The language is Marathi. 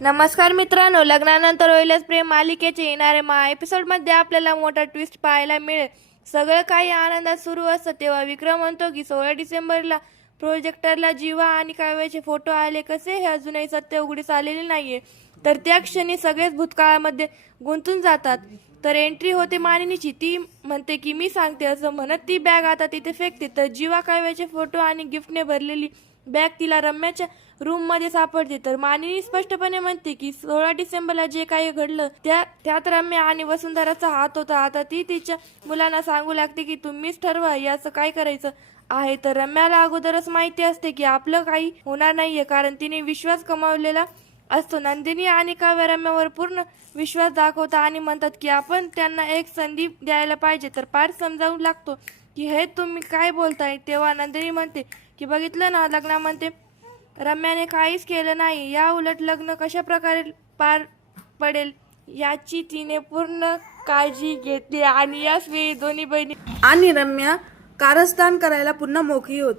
नमस्कार मित्रांनो, लग्नानंतर होईलच प्रेम मालिकेचे येणाऱ्या एपिसोडमध्ये आपल्याला मोठा ट्विस्ट पाहायला मिळेल. सगळं काही आनंदात सुरू असतं तेव्हा विक्रम म्हणतो की 16 डिसेंबरला प्रोजेक्टरला जीवा आणि काव्याचे फोटो आले कसे हे अजूनही सत्य उघडीस आलेले नाहीये. तर त्या क्षणी सगळेच भूतकाळामध्ये गुंतून जातात. तर एंट्री होते मानिनीची. ती म्हणते की मी सांगते असं म्हणत ती बॅग आता तिथे फेकते. तर जीवा काव्याचे फोटो आणि गिफ्टने भरलेली बॅग तिला रम्याच्या रूम मध्ये सापडते. तर मानिनी स्पष्टपणे म्हणते की 16 डिसेंबरला जे काही घडलं त्यात रम्या आणि वसुंधराचा हात होता. आता ती तिच्या मुलांना सांगू लागते की तुम्हीच ठरवा याचं काय करायचं आहे. तर रम्याला अगोदरच माहिती असते की आपलं काही होणार नाहीये, कारण तिने विश्वास कमावलेला असतो. नंदिनी आणि काव्य रम्यावर पूर्ण विश्वास दाखवतात आणि म्हणतात की आपण त्यांना एक संधी द्यायला पाहिजे. तर पार्थ समजावू लागतो की हे तुम्ही काय बोलताय. तेव्हा नंदिनी म्हणते की बघितलं ना, लग्नामध्ये रम्याने काहीच केलं नाही, या उलट लग्न कशा प्रकारे पार पडेल याची तिने पूर्ण काळजी घेतली. आणि याच वेळी दोन्ही बहिणी आणि रम्या कारस्थान करायला पुन्हा मोकळी होती.